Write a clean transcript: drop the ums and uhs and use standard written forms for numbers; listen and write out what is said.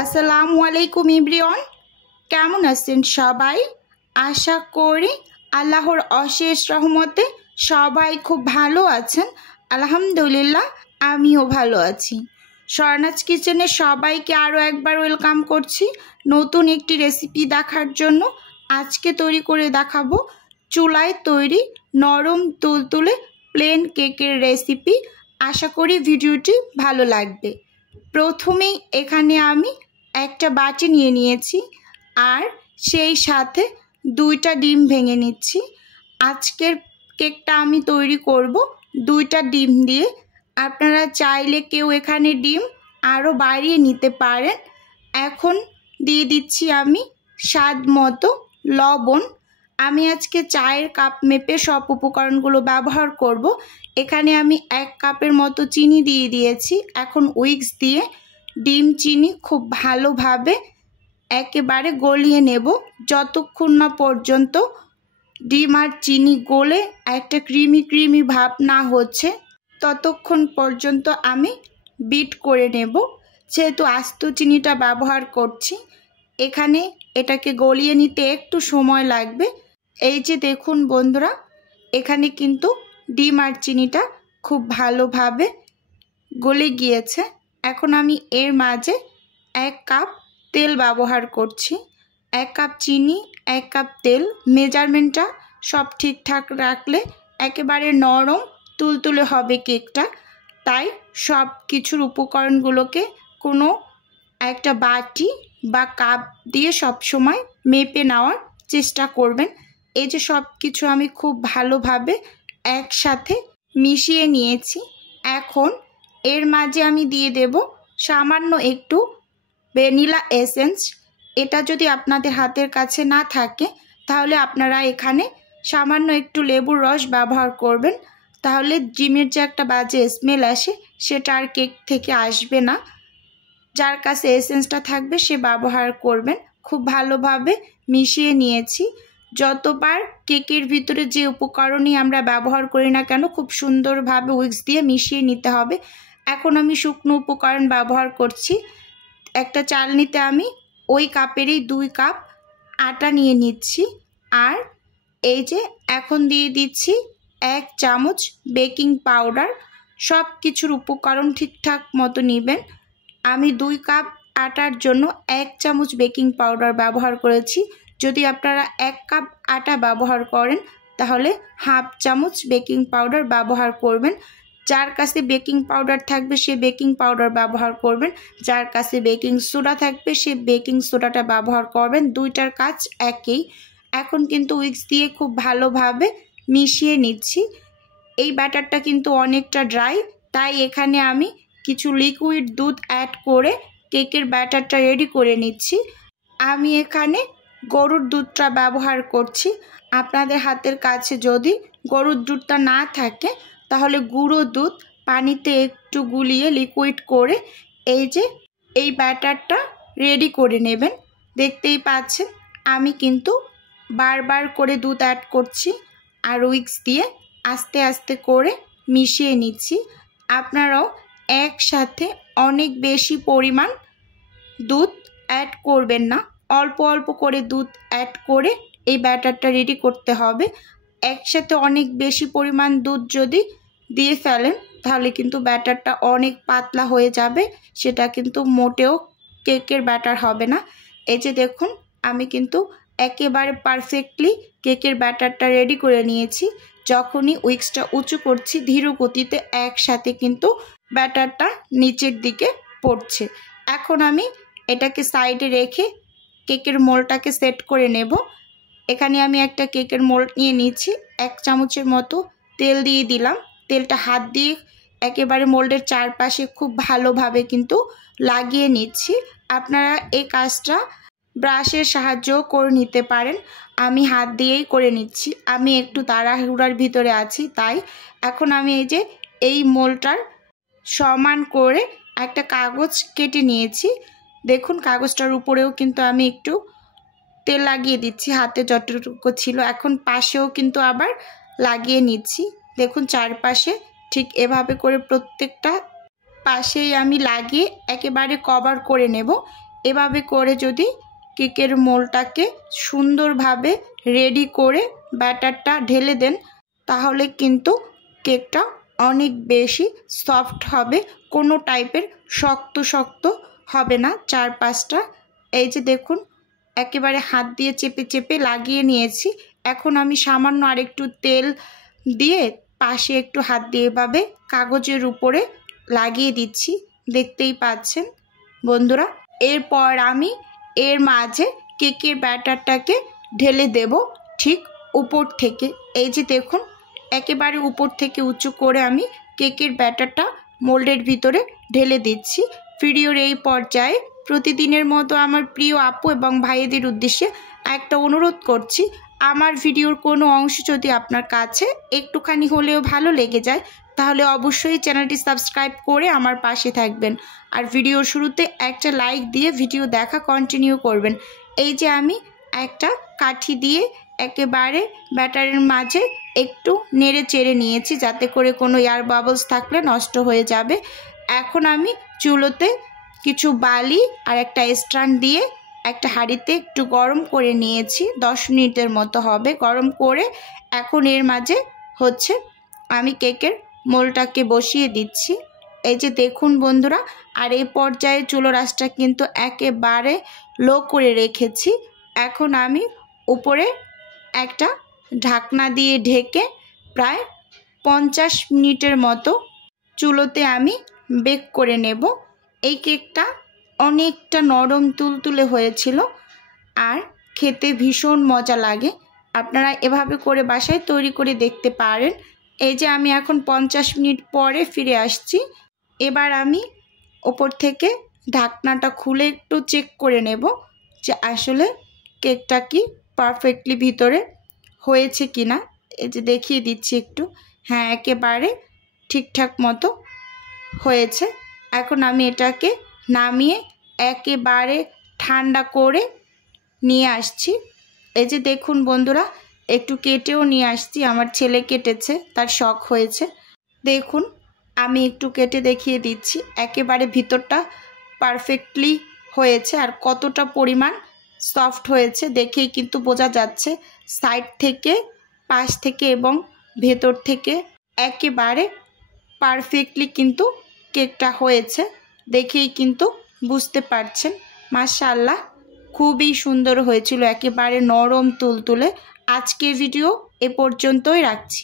আসসালামু আলাইকুম এভরিওয়ান, কেমন আছেন সবাই? আশা করি আল্লাহর অশেষ রহমতে সবাই খুব ভালো আছেন। আলহামদুলিল্লাহ, আমিও ভালো আছি। স্বর্ণাজ কিচেনে সবাইকে আরও একবার ওয়েলকাম করছি নতুন একটি রেসিপি দেখার জন্য। আজকে তৈরি করে দেখাবো চুলায় তৈরি নরম তুলতুলে প্লেন কেকের রেসিপি। আশা করি ভিডিওটি ভালো লাগবে। প্রথমেই এখানে আমি একটা বাটি নিয়ে নিয়েছি আর সেই সাথে 2টা ডিম ভেঙে নিচ্ছি। আজকের কেকটা আমি তৈরি করব 2টা ডিম দিয়ে। আপনারা চাইলে কেউ এখানে ডিম আরও বাড়িয়ে নিতে পারেন। এখন দিয়ে দিচ্ছি আমি স্বাদ মতো লবণ। আমি আজকে চায়ের কাপ মেপে সব উপকরণগুলো ব্যবহার করব। এখানে আমি 1 কাপের মতো চিনি দিয়ে দিয়েছি। এখন উইক্স দিয়ে ডিম চিনি খুব ভালোভাবে একেবারে গলিয়ে নেব, যতক্ষণ না পর্যন্ত ডিম আর চিনি গলে একটা ক্রিমি ভাব না হচ্ছে ততক্ষণ পর্যন্ত আমি বিট করে নেব। যেহেতু আস্ত চিনিটা ব্যবহার করছি, এখানে এটাকে গলিয়ে নিতে একটু সময় লাগবে। এই যে দেখুন বন্ধুরা, এখানে কিন্তু ডিম আর চিনিটা খুব ভালোভাবে গলে গিয়েছে। এখন আমি এর মাঝে 1 কাপ তেল ব্যবহার করছি। 1 কাপ চিনি, 1 কাপ তেল। মেজারমেন্টটা সব ঠিকঠাক রাখলে একেবারে নরম তুলতুলে হবে কেকটা। তাই সব কিছুর উপকরণগুলোকে কোনো একটা বাটি বা কাপ দিয়ে সব সময় মেপে নেওয়ার চেষ্টা করবেন। এই যে সব কিছু আমি খুব ভালোভাবে একসাথে মিশিয়ে নিয়েছি। এখন এর মাঝে আমি দিয়ে দেব সামান্য একটু ভ্যানিলা এসেন্স। এটা যদি আপনাদের হাতের কাছে না থাকে তাহলে আপনারা এখানে সামান্য একটু লেবুর রস ব্যবহার করবেন। তাহলে ডিমের যে একটা বাজে স্মেল আসে সেটা আর কেক থেকে আসবে না। যার কাছে এসেন্সটা থাকবে সে ব্যবহার করবেন। খুব ভালোভাবে মিশিয়ে নিয়েছি। যতবার কেকের ভিতরে যে উপকরণই আমরা ব্যবহার করি না কেন খুব সুন্দরভাবে উইক্স দিয়ে মিশিয়ে নিতে হবে। এখন আমি শুকনো উপকরণ ব্যবহার করছি। একটা চালনিতে আমি ওই কাপেরই 2 কাপ আটা নিয়ে নিচ্ছি। আর এই যে এখন দিয়ে দিচ্ছি 1 চামচ বেকিং পাউডার। সব কিছুর উপকরণ ঠিকঠাক মতো নেবেন। আমি 2 কাপ আটার জন্য 1 চামচ বেকিং পাউডার ব্যবহার করেছি। যদি আপনারা 1 কাপ আটা ব্যবহার করেন তাহলে হাফ চামচ বেকিং পাউডার ব্যবহার করবেন। যার কাছে বেকিং পাউডার থাকবে সে বেকিং পাউডার ব্যবহার করবেন। যার কাছে বেকিং সোডা থাকবে সে বেকিং সোডাটা ব্যবহার করবেন। 2টার কাজ একই। এখন কিন্তু উইক্স দিয়ে খুব ভালোভাবে মিশিয়ে নিচ্ছি। এই ব্যাটারটা কিন্তু অনেকটা ড্রাই, তাই এখানে আমি কিছু লিকুইড দুধ অ্যাড করে কেকের ব্যাটারটা রেডি করে নিচ্ছি। আমি এখানে গরুর দুধটা ব্যবহার করছি। আপনাদের হাতের কাছে যদি গরুর দুধটা না থাকে তাহলে গুঁড়ো দুধ পানিতে একটু গুলিয়ে লিকুইড করে এই ব্যাটারটা রেডি করে নেবেন। দেখতেই পাচ্ছেন আমি কিন্তু বারবার করে দুধ অ্যাড করছি আর উইক্স দিয়ে আস্তে আস্তে করে মিশিয়ে নিচ্ছি। আপনারাও একসাথে অনেক বেশি পরিমাণ দুধ অ্যাড করবেন না, অল্প অল্প করে দুধ অ্যাড করে এই ব্যাটারটা রেডি করতে হবে। একসাথে অনেক বেশি পরিমাণ দুধ যদি দিয়ে ফেলেন তাহলে কিন্তু ব্যাটারটা অনেক পাতলা হয়ে যাবে, সেটা কিন্তু মোটেও কেকের ব্যাটার হবে না। এই যে দেখুন আমি কিন্তু একেবারে পারফেক্টলি কেকের ব্যাটারটা রেডি করে নিয়েছি। যখনই উইক্সটা উঁচু করছি ধীর গতিতে একসাথে কিন্তু ব্যাটারটা নিচের দিকে পড়ছে। এখন আমি এটাকে সাইডে রেখে কেকের মোল্ডটাকে সেট করে নেব। এখানে আমি একটা কেকের মোল্ড নিয়ে নিচ্ছি। 1 চামচের মতো তেল দিয়ে দিলাম। তেলটা হাত দিয়ে একেবারে মোল্ডের চারপাশে খুব ভালোভাবে কিন্তু লাগিয়ে নিচ্ছি। আপনারা এই কাজটা ব্রাশের সাহায্যও করে নিতে পারেন। আমি হাত দিয়েই করে নিচ্ছি। আমি একটু তাড়াহুড়ার ভিতরে আছি, তাই এখন আমি এই মোল্ডটার সমান করে একটা কাগজ কেটে নিয়েছি। দেখুন কাগজটার উপরেও কিন্তু আমি একটু তেল লাগিয়ে দিচ্ছি, হাতে যতটুকু ছিল। এখন পাশেও কিন্তু আবার লাগিয়ে নিচ্ছি। দেখুন চারপাশে ঠিক এভাবে করে প্রত্যেকটা পাশেই আমি লাগিয়ে একেবারে কভার করে নেব। এভাবে করে যদি কেকের মোলটাকে সুন্দরভাবে রেডি করে ব্যাটারটা ঢেলে দেন তাহলে কিন্তু কেকটা অনেক বেশি সফট হবে, কোনো টাইপের শক্ত শক্ত হবে না চারপাশটা। এই যে দেখুন একেবারে হাত দিয়ে চেপে চেপে লাগিয়ে নিয়েছি। এখন আমি সামান্য আরেকটু তেল দিয়ে পাশে একটু হাত দিয়ে এভাবে কাগজের উপরে লাগিয়ে দিচ্ছি, দেখতেই পাচ্ছেন বন্ধুরা। এরপর আমি এর মাঝে কেকের ব্যাটারটাকে ঢেলে দেব ঠিক উপর থেকে। এই যে দেখুন একেবারে উপর থেকে উঁচু করে আমি কেকের ব্যাটারটা মোল্ডের ভিতরে ঢেলে দিচ্ছি। ভিডিওর এই পর্যায়ে প্রতিদিনের মতো আমার প্রিয় আপু এবং ভাইদের উদ্দেশ্যে একটা অনুরোধ করছি, আমার ভিডিওর কোনো অংশ যদি আপনার কাছে একটুখানি হলেও ভালো লেগে যায় তাহলে অবশ্যই চ্যানেলটি সাবস্ক্রাইব করে আমার পাশে থাকবেন। আর ভিডিওর শুরুতে একটা লাইক দিয়ে ভিডিও দেখা কন্টিনিউ করবেন। এই যে আমি একটা কাঠি দিয়ে একেবারে ব্যাটারের মাঝে একটু নেড়ে চেড়ে নিয়েছি যাতে করে কোনো এয়ার বাবলস থাকলে নষ্ট হয়ে যাবে। এখন আমি চুলোতে কিছু বালি আর একটা স্ট্যান্ড দিয়ে একটা হাঁড়িতে একটু গরম করে নিয়েছি, 10 মিনিটের মতো হবে গরম করে। এখন এর মাঝে হচ্ছে আমি কেকের মোলটাকে বসিয়ে দিচ্ছি। এই যে দেখুন বন্ধুরা, আর এই পর্যায়ে চুলোর আঁচটা কিন্তু একেবারে লো করে রেখেছি। এখন আমি উপরে একটা ঢাকনা দিয়ে ঢেকে প্রায় 50 মিনিটের মতো চুলোতে আমি বেক করে নেব। এই কেকটা অনেকটা নরম তুলতুলে হয়েছিল আর খেতে ভীষণ মজা লাগে। আপনারা এভাবে করে বাসায় তৈরি করে দেখতে পারেন। এই যে আমি এখন 50 মিনিট পরে ফিরে আসছি। এবার আমি ওপর থেকে ঢাকনাটা খুলে একটু চেক করে নেব যে আসলে কেকটা কি পারফেক্টলি ভিতরে হয়েছে কি না। এই যে দেখিয়ে দিচ্ছি একটু, হ্যাঁ একেবারে ঠিকঠাক মতো হয়েছে। এখন আমি এটাকে নামিয়ে একেবারে ঠান্ডা করে নিয়ে আসছি। এই যে দেখুন বন্ধুরা, একটু কেটেও নিয়ে আসছি, আমার ছেলে কেটেছে, তার শখ হয়েছে। দেখুন আমি একটু কেটে দেখিয়ে দিচ্ছি, একেবারে ভিতরটা পারফেক্টলি হয়েছে আর কতটা পরিমাণ সফট হয়েছে দেখেই কিন্তু বোঝা যাচ্ছে। সাইড থেকে, পাশ থেকে এবং ভেতর থেকে একেবারে পারফেক্টলি কিন্তু কেকটা হয়েছে, দেখেই কিন্তু বুঝতে পারছেন। মাশাআল্লাহ খুবই সুন্দর হয়েছিল, একেবারে নরম তুলতুলে। আজকের ভিডিও এ পর্যন্তই রাখছি।